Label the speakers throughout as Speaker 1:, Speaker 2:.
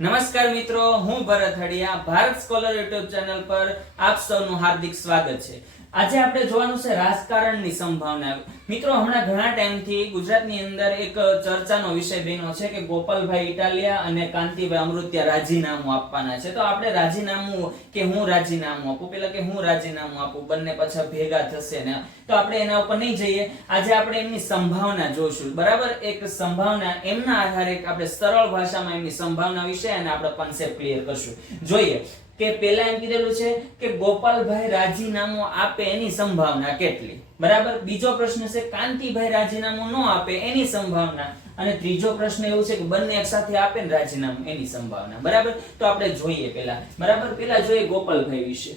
Speaker 1: નમસ્કાર મિત્રો, હું Bharat Hadiya, Bharat scholar YouTube channel પર આપ સૌનું હાર્દિક સ્વાગત છે. આજે આપણે જોવાનું છે રાજકારણની સંભાવના. મિત્રો, હમણાં ઘણા ટાઈમથી ગુજરાતની અંદર એક ચર્ચાનો વિષય બન્યો છે કે ગોપાલભાઈ ઇટાલિયા અને કાંતિભાઈ અમૃત્યા રાજીનામું આપવાના છે. તો આપણે રાજીનામું કે હું રાજીનામું આપું? પેલા કે હું રાજીનામું આપું? બંને પાછા ભેગા થશે ને. તો આપણે એના ઉપર નહીં જઈએ. આજે આપણે એમની સંભાવના જોઈશું. બરાબર? એક સંભાવના એમના આધારે આપણે સરળ ભાષામાં એમની સંભાવના વિશે અને આપણે કોન્સેપ્ટ ક્લિયર કરશું. જોઈએ. કે પેલા એમ કીધેલું છે કે ગોપાલભાઈ રાજીનામું આપે એની સંભાવના કેટલી? બરાબર? બીજો પ્રશ્ન છે, કાંતિભાઈ રાજીનામું ન આપે એની સંભાવના. અને ત્રીજો પ્રશ્ન એવું છે કે બંને એક સાથે આપે ને રાજીનામું એની સંભાવના. બરાબર? તો આપણે જોઈએ પેલા બરાબર? પેલા જોઈએ ગોપાલભાઈ વિશે.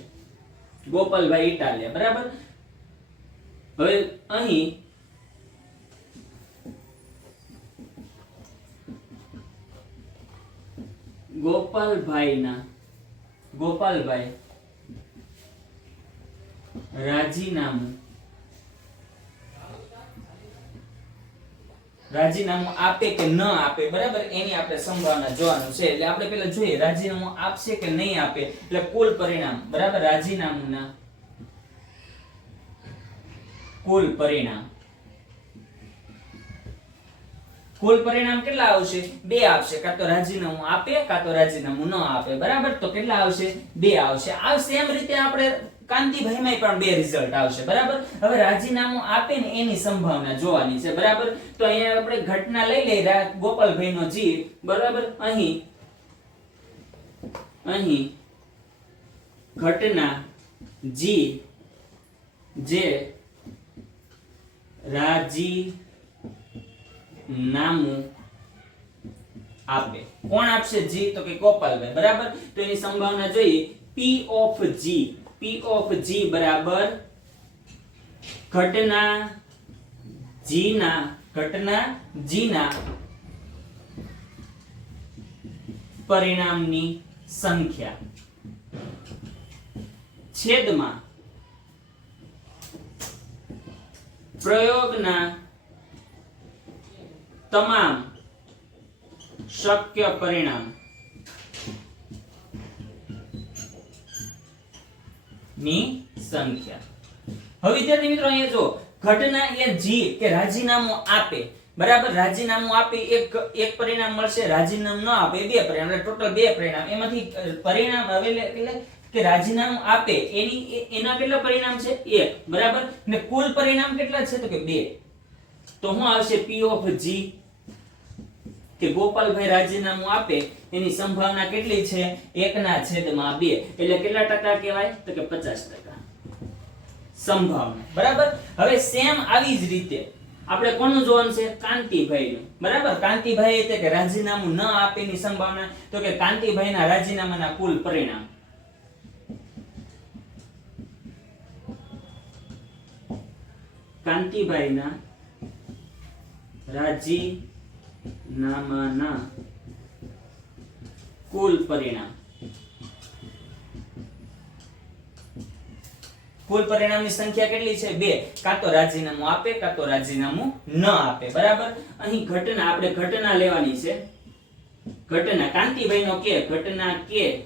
Speaker 1: ગોપાલભાઈ ઇટાલિયા. બરાબર? હવે અહીં ગોપાલભાઈના ગોપાલભાઈ. રાજીનામું. રાજીનામું આપે કે ન આપે? બરાબર? એની આપણે સંભાવના જોવાનું છે. એટલે આપણે પેલા જોઈએ, રાજીનામું આપશે કે નહીં આપે? એટલે કુલ પરિણામ. બરાબર? રાજીનામુંના કુલ પરિણામ. કુલ પરિણામ કેટલા આવશે? બે આવશે. કાં તો રાજીનામું આપે, કાં તો રાજીનામું ન આપે. બરાબર? તો કેટલા આવશે? બે આવશે. આ સેમ રીતે આપણે કાંતિભાઈમાં પણ બે રિઝલ્ટ આવશે. બરાબર? હવે રાજીનામું આપે ને એની સંભાવના જોવાની છે. બરાબર? તો અહીંયા આપણે ઘટના લઈ લઈએ. ગોપાલભાઈનો જી બરાબર? અહીં. અહીં. ઘટના જી. જે રાજી નામું આપે. કોણ આપશે? જી, તો કે ગોપાલભાઈ. બરાબર? તો એની સંભાવના જોઈએ. પી of g P of g બરાબર ઘટના જી ના ઘટના જી ના પરિણામની સંખ્યા. છેદમાં પ્રયોગના તમામ શક્ય પરિણામની સંખ્યા. હવે વિદ્યાર્થી મિત્રો અહીંયા જો ઘટના એ જી કે રાજીનામું આપે. બરાબર? રાજીનામું આપે એક એક પરિણામ મળશે, રાજીનામું ન આપે બે પરિણામ, એટલે ટોટલ બે પરિણામ. એમાંથી પરિણામ હવે એટલે- કે રાજીનામું આપે. એની એના કેટલા પરિણામ છે? એક. બરાબર? ને કુલ પરિણામ કેટલા છે? તો કે બે. તો શું આવશે? પી ઓફ જી કે ગોપાલભાઈ રાજીનામું આપે, એની સંભાવના કેટલી છે? એકના છેદમાં બે. એટલે કેટલા ટકા કહેવાય? તો કે પચાસ ટકા. સંભાવના. બરાબર? હવે સેમ આવી જ રીતે આપણે કોનું જોવાનું છે? કાંતિભાઈનું. બરાબર? કાંતિભાઈ એટલે કે રાજીનામું ન આપેની સંભાવના, તો કે કાંતિભાઈના રાજીનામાના કુલ પરિણામ. કાંતિભાઈના રાજીનામાના કુલ પરિણામ. કુલ પરિણામની સંખ્યા કેટલી છે? બે. કાં તો રાજીનામું આપે, કાં તો રાજીનામું ન આપે. બરાબર? અહીં ઘટના, આપણે ઘટના લેવાની છે. ઘટના. કાંતિભાઈનો કે, ઘટના કે,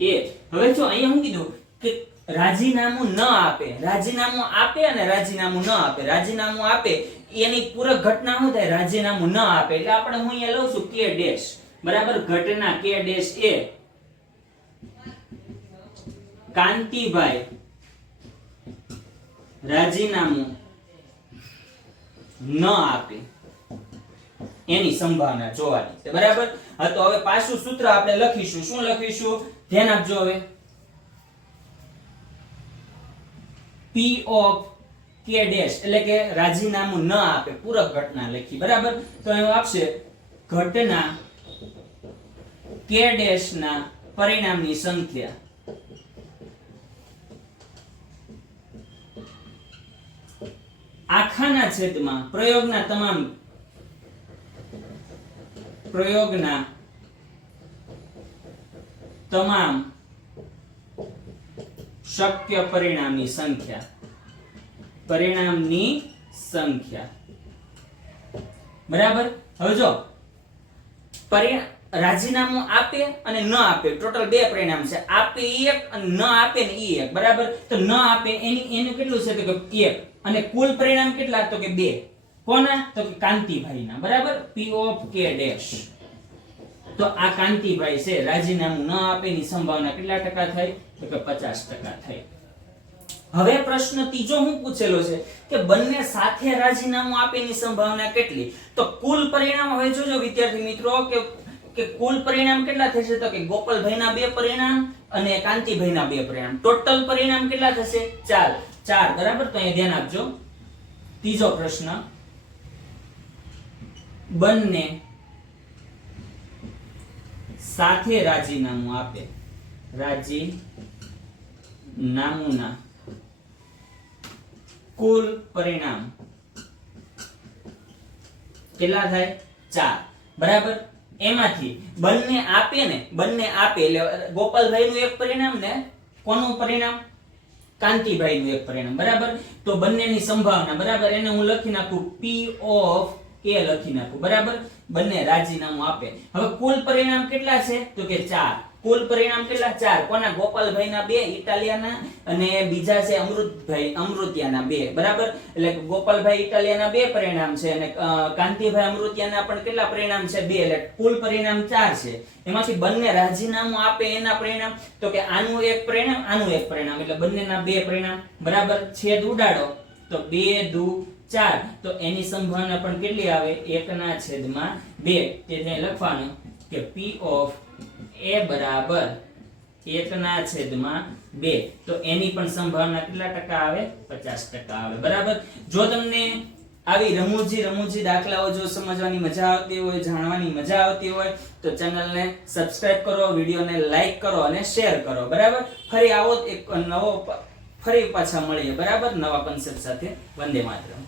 Speaker 1: એ. હવે જો અહીંયા હું કીધું કે રાજીનામું ન આપે. રાજીનામું આપે અને રાજીનામું ન આપે. રાજીનામું આપે, એની પૂરક ઘટના શું થાય? રાજીનામું ન આપે. એટલે આપણે હું અહીંયા લઉં છું કે ડેશ. બરાબર? ઘટના કે ડેશ એ. કાંતિભાઈ, રાજીનામું ન આપે. એની સંભાવના જોવાની બરાબર? હા, તો હવે પાછું સૂત્ર આપણે લખીશું. શું લખીશું? ધ્યાન આપજો હવે. પી ઓફ કે ડેશ એટલે કે રાજીનામું ન આપે, પૂરક ઘટના લખી, બરાબર? તો એવું આપશે, ઘટના કે ડેશ ના પરિણામની સંખ્યા. આખાના છેદમાં પ્રયોગના તમામ પ્રયોગના તમામ શક્ય પરિણામની સંખ્યા. પરિણામની સંખ્યા. બરાબર? હવે જો રાજીનામું આપે અને ન આપે. ટોટલ બે પરિણામ છે. આપે એક અને ન આપે ને એક. બરાબર? તો ન આપે એની, એનું કેટલું છે? તો કે એક. અને કુલ પરિણામ કેટલા? તો કે બે. કોના? તો કે કાંતિભાઈના. બરાબર? પી ઓફ કે ડેશ તો આ કાંતિભાઈ છે, રાજીનામું ન આપેની સંભાવના કેટલા ટકા થઈ? તો કે પચાસ ટકા થઈ. હવે પ્રશ્ન ત્રીજો હું પૂછેલો છે કે બંને સાથે રાજીનામું આપેની સંભાવના કેટલી? તો કુલ પરિણામ, હવે જોજો વિદ્યાર્થી મિત્રો, કે કે કુલ પરિણામ કેટલા થશે? તો કે ગોપાલભાઈના બે પરિણામ અને કાંતિભાઈના બે પરિણામ. ટોટલ પરિણામ કેટલા થશે? ચાર. ચાર, બરાબર? તો અહીંયા ધ્યાન આપજો. ત્રીજો પ્રશ્ન. બંને સાથે રાજીનામું આપે. રાજીનામુંના કુલ પરિણામ કેટલા થાય? ચાર. બરાબર? એમાંથી બંને આપે ને, બંને આપે એટલે ગોપાલભાઈ નું એક પરિણામ ને કોનું પરિણામ? કાંતિભાઈ નું એક પરિણામ. બરાબર? તો બંનેની સંભાવના, બરાબર? એને હું લખી નાખું. પી ઓફ કે લખી નાખો, બરાબર? બંને રાજીનામું આપે. હવે કુલ પરિણામ કેટલા છે? તો કે ચાર. કુલ પરિણામ કેટલા? ચાર. કોના? ગોપાલભાઈના બે, ઇટાલિયાના, અને બીજા છે અમૃતભાઈ, અમૃતિયાના બે. બરાબર? એટલે ગોપાલભાઈ, ઇટાલિયાના બે પરિણામ છે, અને કાંતિભાઈ, અમૃતિયાના પણ કેટલા પરિણામ છે? બે. એટલે કુલ પરિણામ ચાર છે. એમાંથી બંને રાજીનામું આપે એના પરિણામ. તો કે આનું એક પરિણામ, આનું એક પરિણામ. એટલે બંનેના બે પરિણામ. બરાબર? છેદ ઉડાડો. તો બે દુ ચાર. તો એની સંભાવના પણ કેટલી આવે? એકના છેદમાં બે. તેથી લખવાનું કે પી ઓફ એ બરાબર એકના છેદમાં બે. તો એની પણ સંભાવના કેટલા ટકા આવે? પચાસ ટકા આવે. બરાબર? જો તમને આવી રમૂજી રમૂજી દાખલાઓ જો સમજવાની મજા આવતી હોય, જાણવાની મજા આવતી હોય, તો ચેનલને સબસ્ક્રાઇબ કરો, વિડીયોને લાઈક કરો અને શેર કરો. બરાબર? ફરી આવો એક નવો ફરી પાછા મળીએ. બરાબર? નવા કન્સેપ્ટ સાથે વંદે માતરમ.